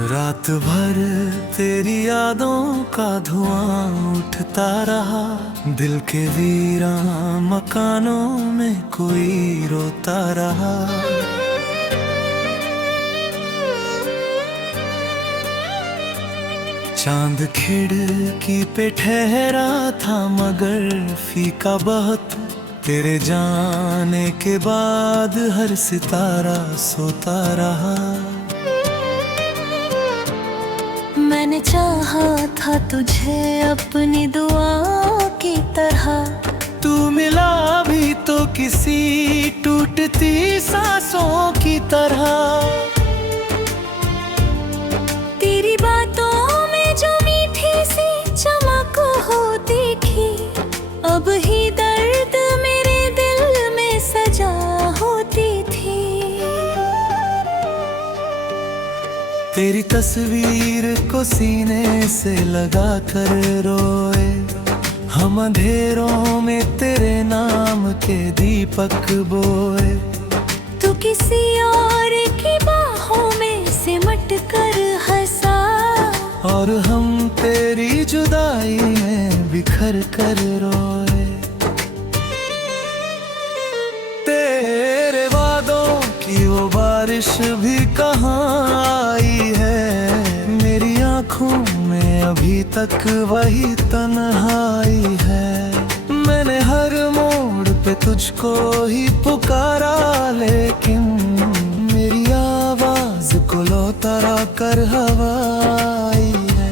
रात भर तेरी यादों का धुआं उठता रहा। दिल के वीरान मकानों में कोई रोता रहा। चांद खिड़की पे ठहरा था मगर फीका बहुत। तेरे जाने के बाद हर सितारा सोता रहा। मैंने चाहा था तुझे अपनी दुआ की तरह। तू मिला भी तो किसी टूटती सांसों की तरह। तेरी बातों में जो मीठी सी चमक होती थी, अब ही दर्द मेरे दिल में सजा होती थी। तेरी तस्वीर को सीने से लगा कर रोए हम अंधेरों में तेरे नाम के दीपक बोए। तू किसी और की बाहों में सिमट कर हंसा और हम तेरी जुदाई में बिखर कर रोए। तेरे वादों की वो बारिश भी कहाँ आई है। मेरी आँखों में अभी तक वही तन्हाई है। मैंने हर मोड़ पे तुझको ही पुकारा, लेकिन मेरी आवाज को लौटा कर हवा आई है।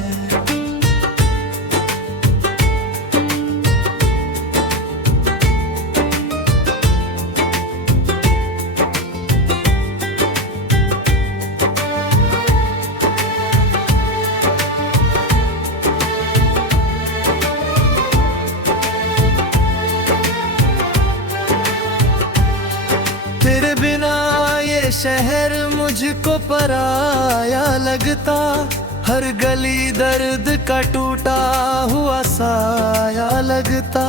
तेरे बिना ये शहर मुझको पराया लगता। हर गली दर्द का टूटा हुआ साया लगता।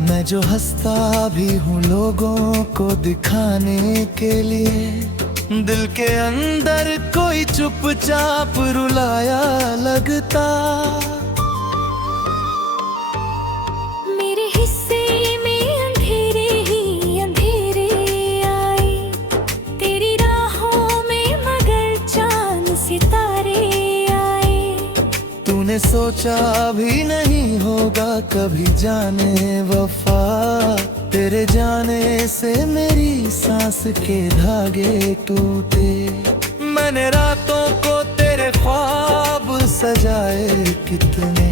मैं जो हंसता भी हूँ लोगों को दिखाने के लिए, दिल के अंदर कोई चुपचाप रुलाया लगता। मेरे हिस्से में अंधेरे ही अंधेरे आए, तेरी राहों में मगर चांद सितारे आए। तूने सोचा भी नहीं होगा कभी जाने वफा, तेरे जाने से मेरी सांस के धागे टूटे। मैंने रातों को तेरे ख्वाब सजाए कितने,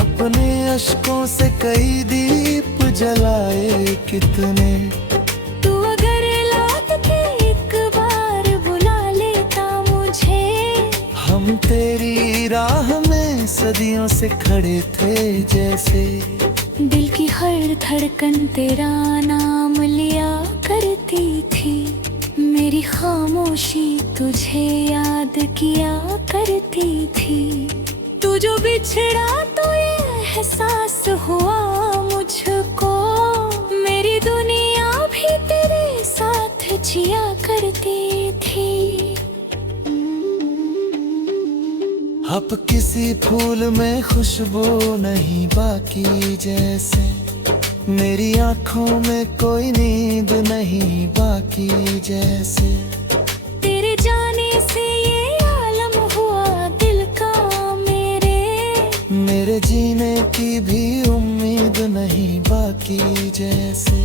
अपने अश्कों से कई दीप जलाए कितने। तू अगर लौट के एक बार बुला लेता मुझे, हम तेरी राह में सदियों से खड़े थे जैसे। दिल की हर धड़कन तेरा नाम लिया करती थी। मेरी खामोशी तुझे याद किया करती थी। तू जो बिछड़ा तो ये एहसास हुआ मुझको, मेरी दुनिया भी तेरे साथ जिया करती थी। अब किसी फूल में खुशबू नहीं बाकी जैसे। मेरी आँखों में कोई नींद नहीं बाकी जैसे। तेरे जाने से ये आलम हुआ दिल का मेरे जीने की भी उम्मीद नहीं बाकी जैसे।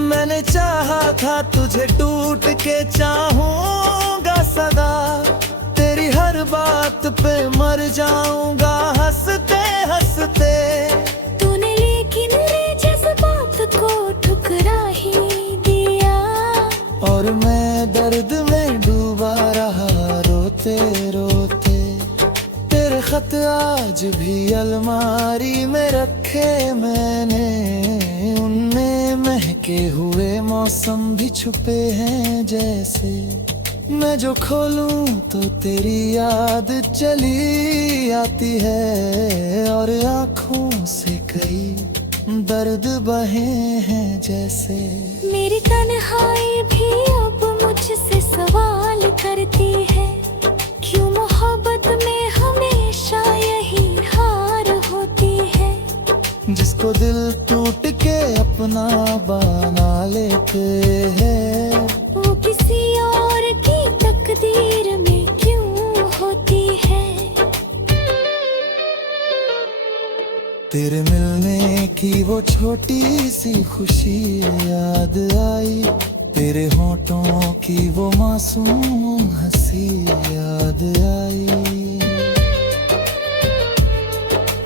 मैंने चाहा था तुझे टूट के चाहूंगा सदा, तेरी हर बात पे मर जाऊंगा हंसते हंसते। तूने लेकिन रे जज्बात को ठुकरा ही दिया, और मैं दर्द में डूबा रहा रोते रोते। तेरे खत आज भी अलमारी में रखे मैंने, उनमें महके हुए मौसम भी छुपे हैं जैसे। मैं जो खोलूं तो तेरी याद चली आती है, और आँखों से कई दर्द बहे हैं जैसे। मेरी तन्हाई भी अब मुझसे सवाल करती है, क्यों जिनको दिल टूट के अपना बना लेते हैं, वो किसी और की तकदीर में क्यों होती है। तेरे मिलने की वो छोटी सी खुशी याद आई, तेरे होठों की वो मासूम हंसी याद आई।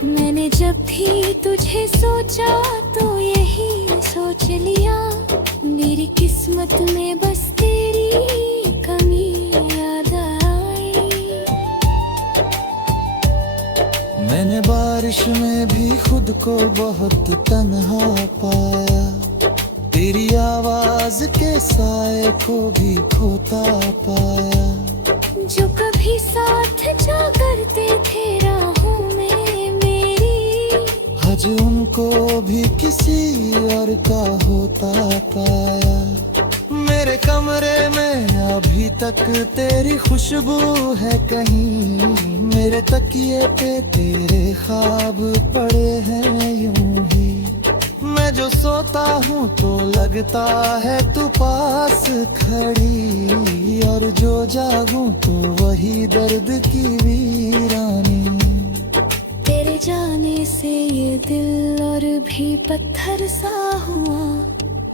मैंने जब भी तुझे सोचा तो यही सोच लिया, मेरी किस्मत में बस तेरी कमी याद आई। मैंने बारिश में भी खुद को बहुत तन्हा पाया, तेरी आवाज के साए को भी खोता पाया। जो कभी साथ जा करते थे राहों में मेरी, आज उनको भी किसी और का होता पाया। मेरे कमरे में अभी तक तेरी खुशबू है कहीं, मेरे तकिए पे तेरे ख्वाब पड़े हैं यूं ही। मैं जो सोता हूँ तो लगता है तू पास खड़ी, और जो जागूं तो वही दर्द की वीरानी। तेरे जाने से ये दिल और भी पत्थर सा हुआ,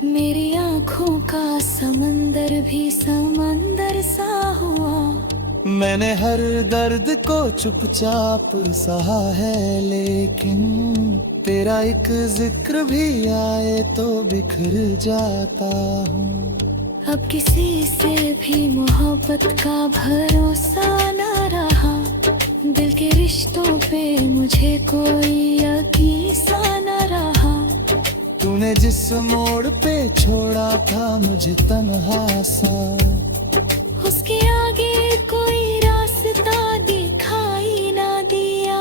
मेरी आँखों का समंदर भी समंदर सा हुआ। मैंने हर दर्द को चुपचाप सहा है, लेकिन तेरा एक जिक्र भी आए तो बिखर जाता हूँ। अब किसी से भी मोहब्बत का भरोसा न रहा, दिल के रिश्तों पे मुझे कोई यकीन सा न रहा। तूने जिस मोड़ पे छोड़ा था मुझे तन्हा सा, उसके आगे कोई रास्ता दिखाई ना दिया।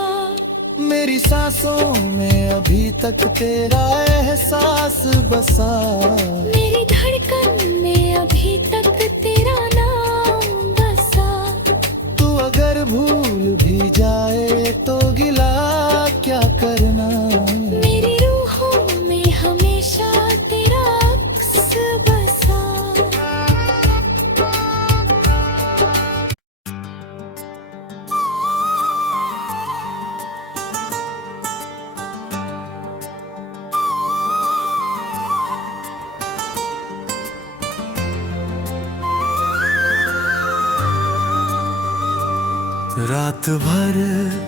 मेरी सांसों में अभी तक तेरा एहसास बसा, मेरी धड़कन में अभी तक तेरा नाम बसा। तू अगर भूल भी जाए तो गिला क्या करना, मेरी रूहों में हमेशा तेरा अक्स बसा। रात भर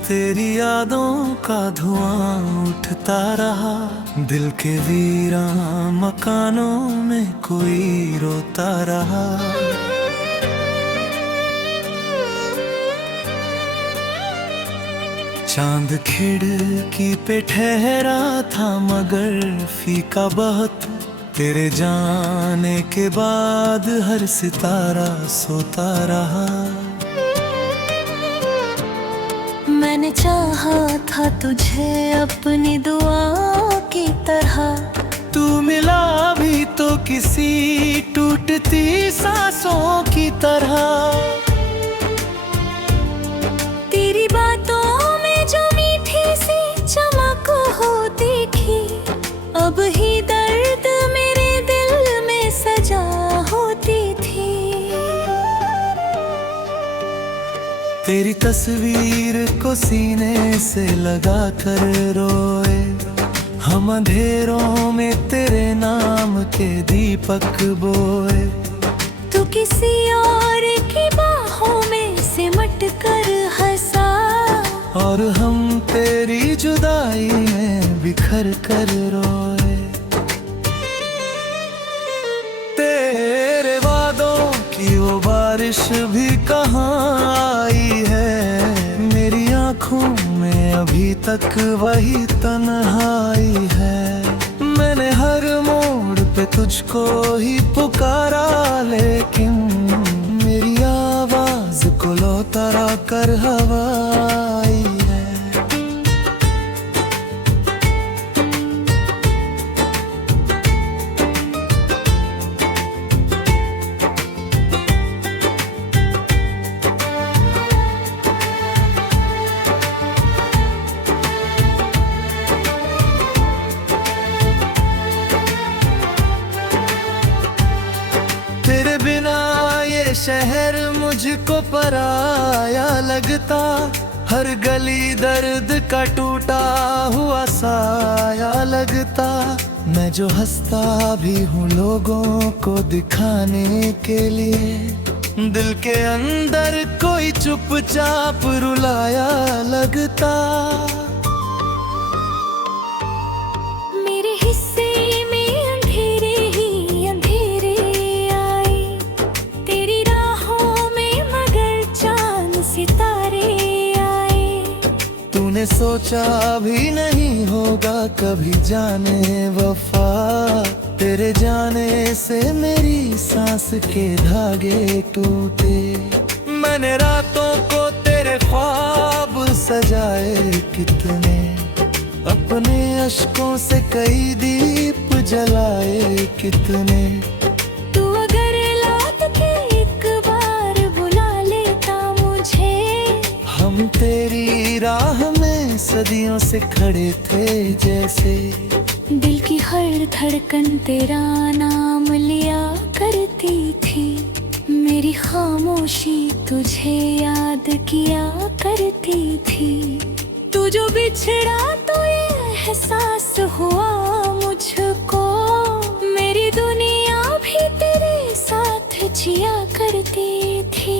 तेरी यादों का धुआं उठता रहा, दिल के वीरान मकानों में कोई रोता रहा। चांद खिड़की पे ठहरा था मगर फीका बहुत, तेरे जाने के बाद हर सितारा सोता रहा। मैंने चाहा था तुझे अपनी दुआ की तरह, तू मिला भी तो किसी टूटती सांसों की तरह। तेरी बातों में जो मीठी सी चमक हो देखी, अब ही दर्द मेरे दिल में सजा होती थी। तेरी तस्वीर को सीने से लगा कर रोए, हम अंधेरों में तेरे नाम के दीपक बोए। तू किसी और की बाहों में सिमट कर हंसा, और हम तेरी जुदाई में बिखर कर रोए। तेरे वादों की वो बारिश भी कहाँ आई है, मेरी आँखों में अभी तक वही तन्हाई है। मैंने हर मोड़ पे तुझको ही पुकारा, लेकिन मेरी आवाज को लौटा कर हवा आई है। मुझको पराया लगता, हर गली दर्द का टूटा हुआ साया लगता। मैं जो हंसता भी हूँ लोगों को दिखाने के लिए, दिल के अंदर कोई चुपचाप रुलाया लगता। मेरे हिस्से में अंधेरे ही अंधेरे आए, तेरी राहों में मगर चांद सितारे आए। तूने सोचा भी नहीं होगा कभी जाने वफा, तेरे जाने से मेरी सांस के धागे टूटे। मैंने रातों को तेरे ख्वाब सजाए कितने, अपने अश्कों से कई दीप जलाए कितने। तू अगर लौट के एक बार बुला लेता मुझे, हम तेरी राह में सदियों से खड़े थे जैसे। दिल की हर धड़कन तेरा नाम लिया करती थी, मेरी खामोशी तुझे याद किया करती थी। तू जो बिछड़ा तो ये एहसास हुआ मुझको, मेरी दुनिया भी तेरे साथ जिया करती थी।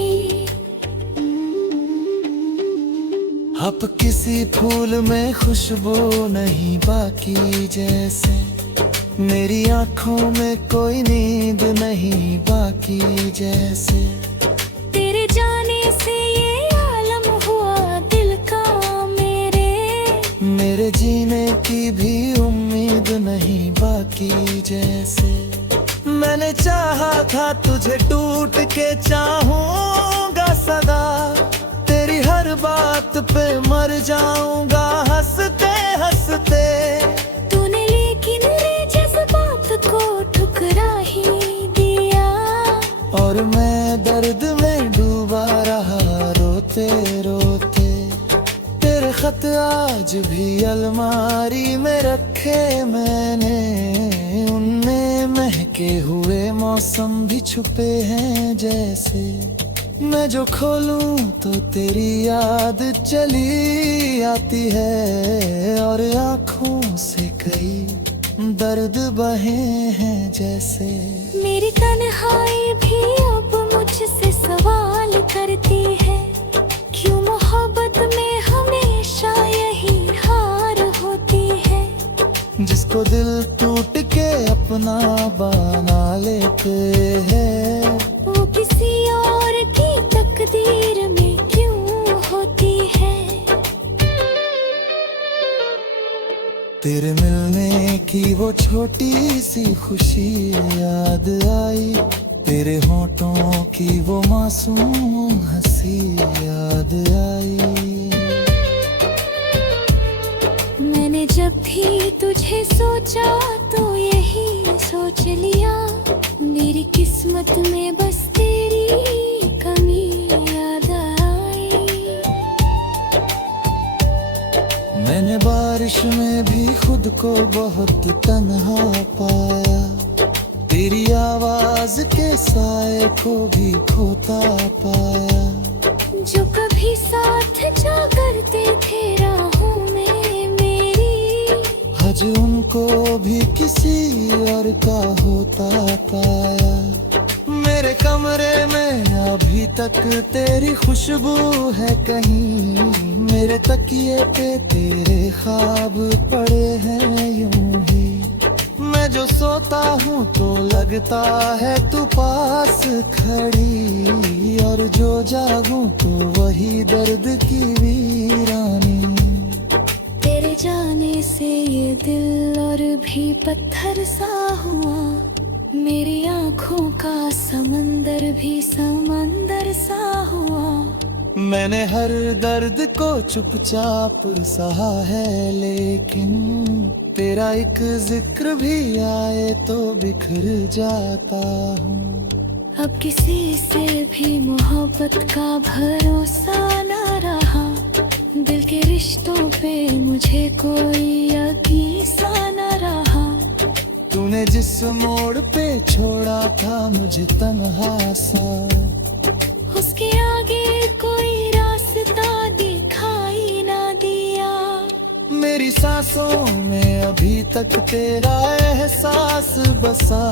अब किसी फूल में खुशबू नहीं बाकी जैसे, मेरी आंखों में कोई नींद नहीं बाकी जैसे। तेरे जाने से ये आलम हुआ दिल का मेरे जीने की भी उम्मीद नहीं बाकी जैसे। मैंने चाहा था तुझे टूट के चाहूंगा सदा, तेरी हर बात पे मर जाऊंगा हंसते हंसते। तूने लेकिन रे जज्बात को ठुकरा ही दिया, और मैं दर्द में डूबा रहा रोते रोते। तेरे खत आज भी अलमारी में रखे मैंने, उनमें महके हुए मौसम भी छुपे हैं जैसे। मैं जो खोलूं तो तेरी याद चली आती है, और आँखों से कई दर्द बहे हैं जैसे। मेरी तन्हाई भी अब मुझसे सवाल करती है, क्यों मोहब्बत में हमेशा यही हार होती है। जिसको दिल टूट के अपना बना लेते हैं, वो किसी और की तकदीर में क्यों होती है। तेरे मिलने की वो छोटी सी खुशी याद आई, तेरे होठों की वो मासूम हंसी याद आई। मैंने जब भी तुझे सोचा तो यही सोच लिया, मेरी किस्मत में बस तेरी कमी याद आई। मैंने बारिश में भी खुद को बहुत तन्हा पाया, तेरी आवाज के साए को भी खोता पाया। जो कभी साथ जा करते थे राहों में मेरी, आज उनको भी किसी और का होता पाया। मेरे कमरे में अभी तक तेरी खुशबू है कहीं, मेरे तकिए पे तेरे ख्वाब पड़े हैं यूं ही। मैं जो सोता हूँ तो लगता है तू पास खड़ी, और जो जागूं तो वही दर्द की वीरानी। तेरे जाने से ये दिल और भी पत्थर सा हुआ, मेरी आँखों का समंदर भी समंदर सा हुआ। मैंने हर दर्द को चुपचाप सहा है, लेकिन तेरा एक जिक्र भी आए तो बिखर जाता हूँ। अब किसी से भी मोहब्बत का भरोसा न रहा, दिल के रिश्तों पे मुझे कोई यकीन सा न रहा। तूने जिस मोड़ पे छोड़ा था मुझे तन्हा सा, उसके सांसों में अभी तक तेरा एहसास बसा।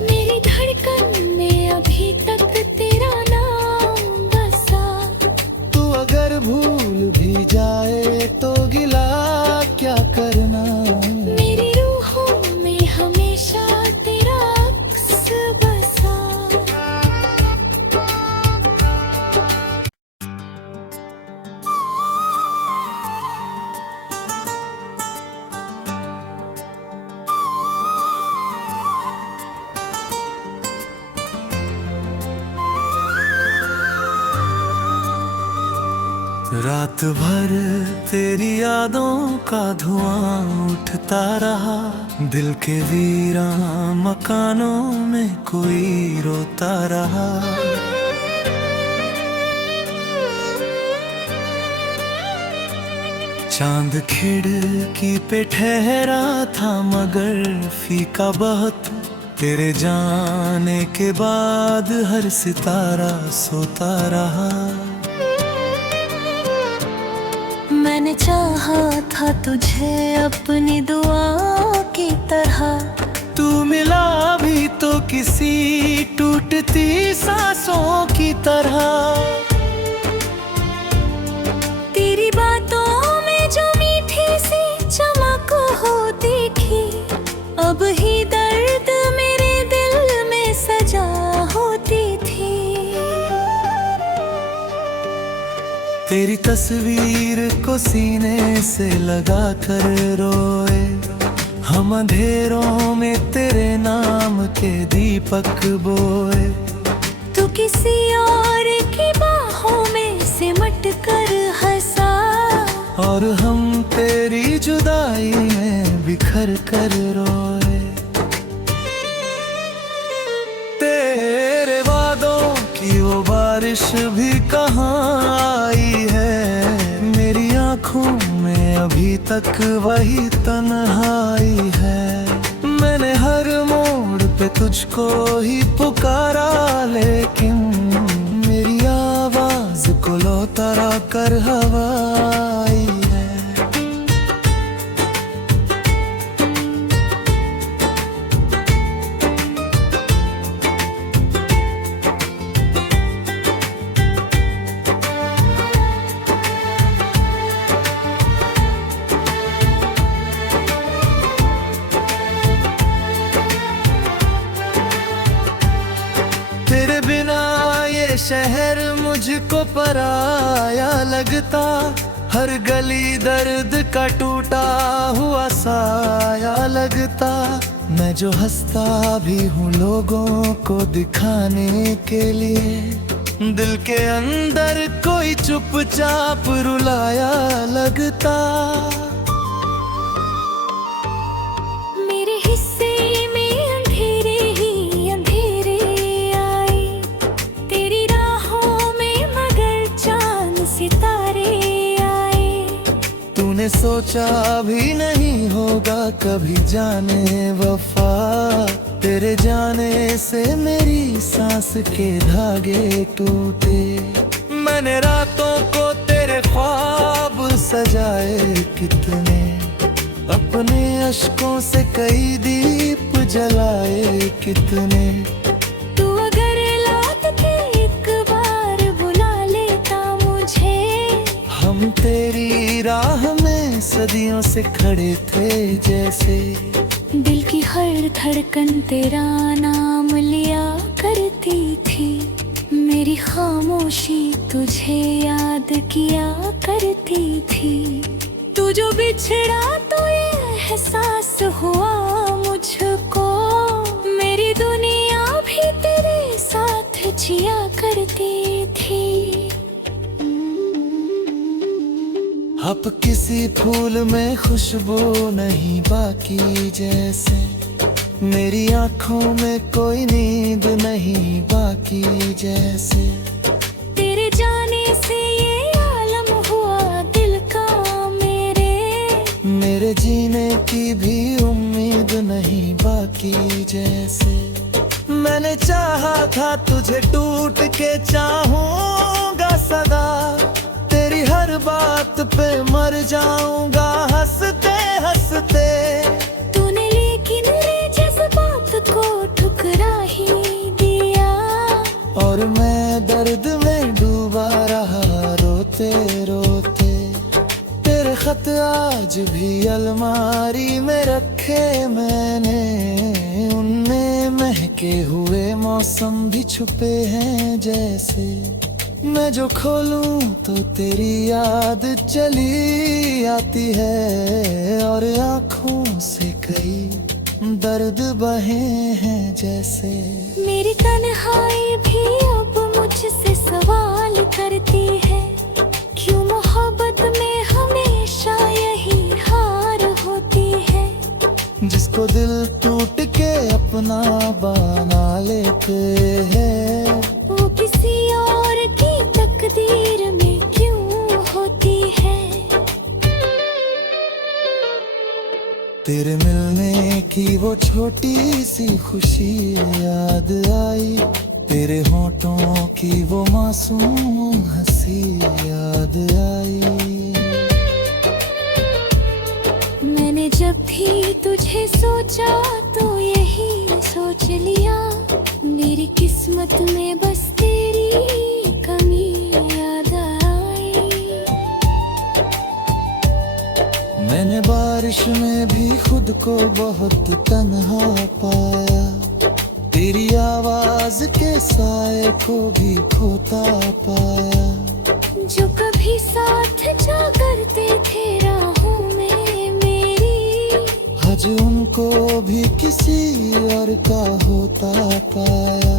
मेरी धड़कन में अभी तक तेरा नाम बसा। तू अगर भूल भी जाए तो गिला क्या करना। मेरी रूहों में हमेशा तेरा अक्स बसा। रात भर तेरी यादों का धुआं उठता रहा। दिल के वीरान मकानों में कोई रोता रहा। चांद खिड़की पे ठहरा था मगर फीका बहुत। तेरे जाने के बाद हर सितारा सोता रहा। मैंने चाहा था तुझे अपनी दुआ की तरह। तू मिला भी तो किसी टूटती सांसों की तरह। तेरी बातों में जो मीठी सी चमक होती थी, अब ही दर्द मेरे दिल में सजा होती थी। तेरी तस्वीर को सीने से लगा कर रोए हम अंधेरों में तेरे नाम के दीपक बोए। तू किसी और की बाहों में सिमट कर हंसा और हम तेरी जुदाई में बिखर कर रोए। तेरे वादों की वो बारिश भी कहाँ आई है। मेरी आँखों में अभी तक वही तन्हाई है। मैंने हर मोड़ पे तुझको ही पुकारा लेकिन मेरी आवाज को लौटा कर हवा आई है। तेरे बिना ये शहर मुझको पराया लगता। हर गली दर्द का टूटा हुआ साया लगता। मैं जो हंसता भी हूँ लोगों को दिखाने के लिए, दिल के अंदर कोई चुपचाप रुलाया लगता। मेरे हिस्से में अंधेरे ही अंधेरे आए। तेरी राहों में मगर चांद सितारे आए। तूने सोचा भी नहीं होगा कभी जाने वफा। तेरे जाने से मेरी सांस के धागे टूटे। मैंने रातों को तेरे ख्वाब सजाए कितने, अपने अश्कों से कई दीप जलाए कितने। तू अगर लौट के एक बार बुला लेता मुझे, हम तेरी राह में सदियों से खड़े थे जैसे। दिल की हर धड़कन तेरा नाम लिया करती थी। मेरी खामोशी तुझे याद किया करती थी। तू जो बिछड़ा तो ये एहसास हुआ मुझको। मेरी दुनिया भी तेरे साथ जिया करती थी। अब किसी फूल में खुशबू नहीं बाकी जैसे। मेरी आँखों में कोई नींद नहीं बाकी जैसे। तेरे जाने से ये आलम हुआ दिल का मेरे जीने की भी उम्मीद नहीं बाकी जैसे। मैंने चाहा था तुझे टूट के चाहूंगा सदा। तेरी हर बात पे मर जाऊंगा हंसते रोते रोते। तेरे खत आज भी अलमारी में रखे मैंने, उनमें महके हुए मौसम भी छुपे हैं जैसे। मैं जो खोलूं तो तेरी याद चली आती है, और आंखों से कई दर्द बहे हैं जैसे। मेरी तन्हाई भी अब मुझसे सवाल करती है, क्यों मोहब्बत में हमेशा यही हार होती है। जिसको दिल टूट के अपना बना लेते हैं, वो किसी और की तकदीर में क्यों होती है। तेरे मिलने की वो छोटी सी खुशी याद आई, तेरे होठों की वो मासूम हंसी याद आई। मैंने जब भी तुझे सोचा तो यही सोच लिया, मेरी किस्मत में बस तेरी कमी याद आई। मैंने बारिश में भी खुद को बहुत तन्हा पाया, तेरी आवाज के साए को भी खोता पाया। जो कभी साथ जा करते थे राहों में मेरी, आज उनको भी किसी और का होता पाया।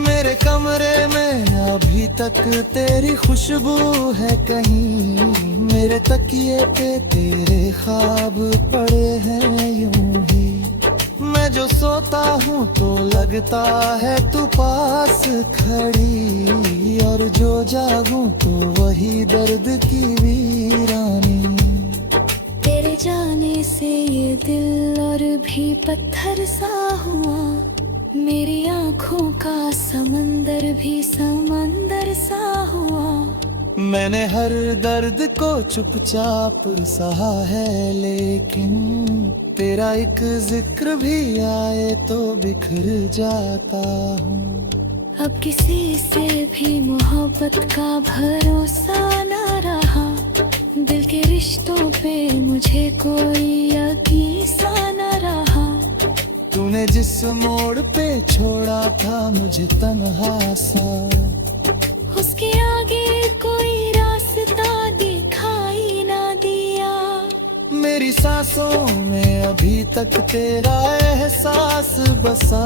मेरे कमरे में अभी तक तेरी खुशबू है कहीं, मेरे तकिए पे तेरे ख्वाब पड़े हैं यूं ही। मैं जो सोता हूँ तो लगता है तू पास खड़ी, और जो जागूं तो वही दर्द की वीरानी। तेरे जाने से ये दिल और भी पत्थर सा हुआ, मेरी आँखों का समंदर भी समंदर सा हुआ। मैंने हर दर्द को चुपचाप सहा है, लेकिन तेरा एक जिक्र भी आए तो बिखर जाता हूँ। अब किसी से भी मोहब्बत का भरोसा न रहा, दिल के रिश्तों पे मुझे कोई यकीन सा न रहा। तूने जिस मोड़ पे छोड़ा था मुझे तन्हा सा, उसके आगे कोई रास्ता दिखाई ना दिया। मेरी सांसों में अभी तक तेरा एहसास बसा,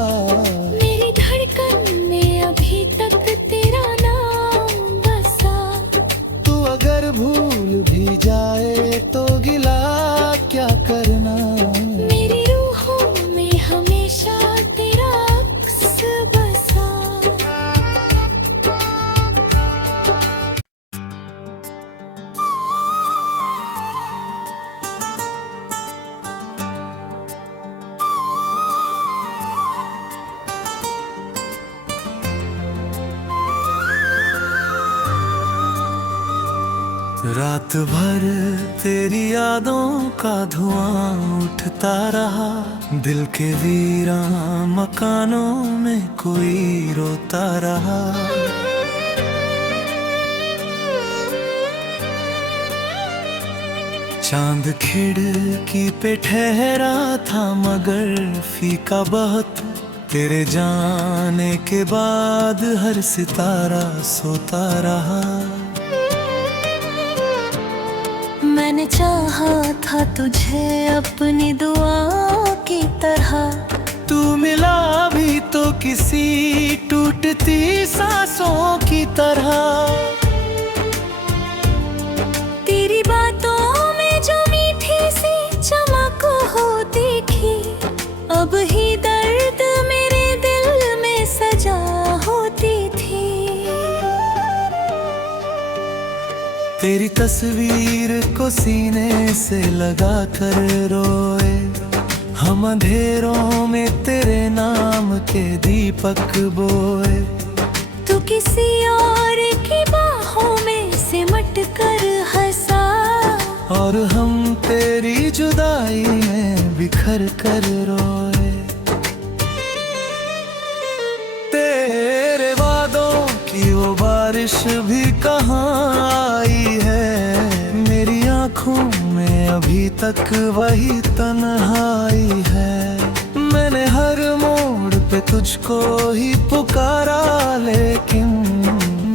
मेरी धड़कन में अभी तक तेरा नाम बसा। तू अगर भूल भी जाए तो गिला क्या करना, मेरी रूहों में हमेशा तेरा अक्स बसा। रात भर तेरी यादों का धुआं उठता रहा, दिल के वीरान मकानों में कोई रोता रहा। चांद खिड़की पे ठहरा था मगर फीका बहुत, तेरे जाने के बाद हर सितारा सोता रहा। मैंने चाहा था तुझे अपनी दुआ की तरह, तू मिला भी तो किसी टूटती सांसों की तरह। तेरी बातों में जो मीठी सी चमक हो देखी, अब ही दर्द मेरे दिल में सजा होती थी। तेरी तस्वीर को सीने से लगा कर रोए, हम अंधेरों में तेरे नाम के दीपक बोए। तू किसी और की बाहों में सिमट कर हंसा, और हम तेरी जुदाई में बिखर कर रोए। तेरे वादों की वो बारिश भी कहाँ यहाँ आई है। मेरी आँखों में अभी तक वही तन्हाई है। मैंने हर मोड़ पे तुझको ही पुकारा, लेकिन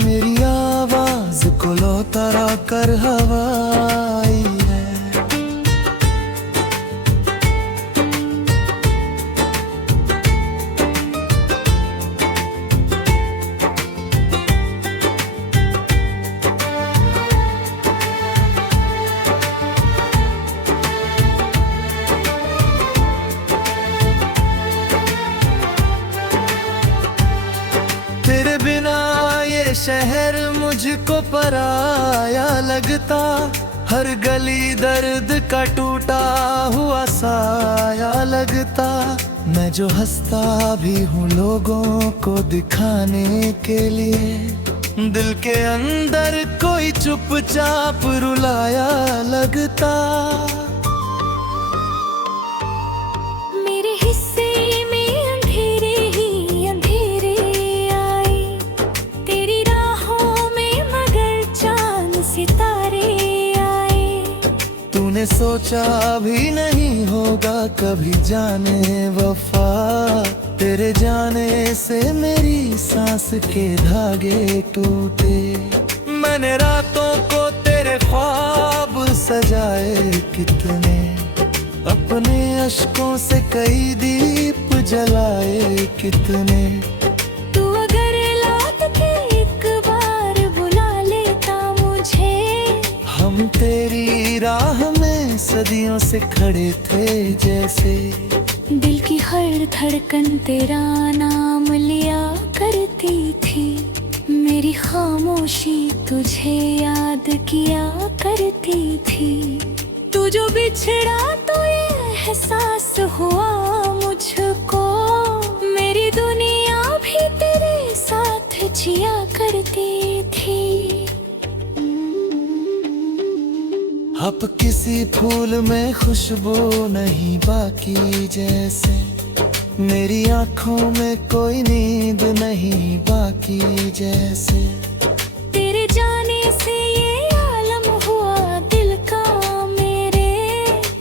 मेरी आवाज को लौटा कर हवा आई है। तेरे बिना ये शहर मुझको पराया लगता। हर गली दर्द का टूटा हुआ साया लगता। मैं जो हंसता भी हूँ लोगों को दिखाने के लिए, दिल के अंदर कोई चुपचाप रुलाया लगता। मेरे हिस्से में अंधेरे ही अंधेरे आए, तेरी राहों में मगर चांद सितारे आए। तूने सोचा भी नहीं होगा कभी जाने वफा, तेरे जाने से मेरी सांस के धागे टूटे। मैंने रातों को तेरे ख्वाब सजाए कितने, अपने अश्कों से कई दीप जलाए कितने। तू अगर लौट के एक बार बुला लेता मुझे, हम तेरी राह में सदियों से खड़े थे जैसे। दिल की हर धड़कन तेरा नाम लिया करती थी। मेरी खामोशी तुझे याद किया करती थी। तू जो बिछड़ा तो ये एहसास हुआ मुझको, मेरी दुनिया भी तेरे साथ जिया करती थी। अब किसी फूल में खुशबू नहीं बाकी जैसे, मेरी आँखों में कोई नींद नहीं बाकी जैसे। तेरे जाने से ये आलम हुआ दिल का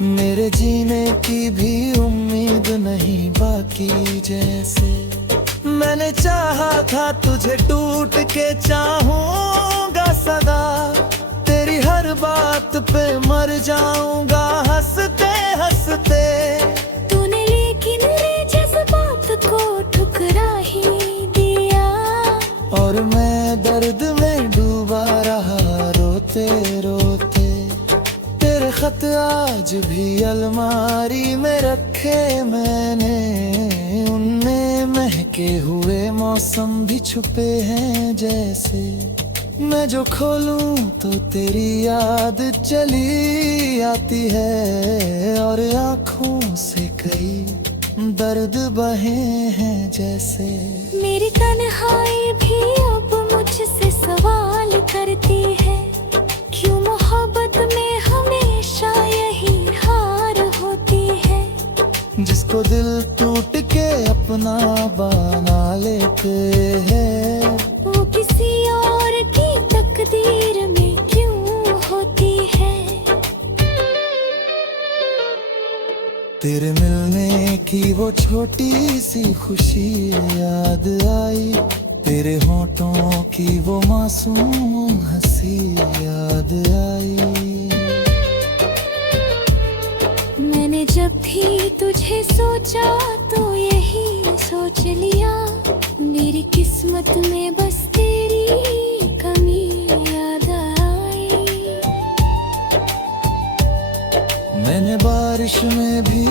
मेरे जीने की भी उम्मीद नहीं बाकी जैसे। मैंने चाहा था तुझे टूट के चाहूंगा सदा, तेरी हर बात पे मर जाऊंगा हंसते हंसते। तूने लेकिन ये जज्बात को ठुकरा ही दिया, और मैं दर्द में डूबा रहा रोते रोते। तेरे खत आज भी अलमारी में रखे मैंने, उनमें महके हुए मौसम भी छुपे हैं जैसे। मैं जो खोलूं तो तेरी याद चली आती है, और आँखों से कई दर्द बहे हैं जैसे। मेरी तन्हाई भी अब मुझसे सवाल करती है, क्यों मोहब्बत में हमेशा यही हार होती है। जिसको दिल टूट के अपना बना लेते हैं, वो किसी और की तकदीर में क्यों होती है। तेरे मिलने की वो छोटी सी खुशी याद आई, तेरे होठों की वो मासूम हंसी याद आई। मैंने जब भी तुझे सोचा तो यही सोच लिया, मेरी किस्मत में बस तेरी कमी याद आई। मैंने बारिश में भी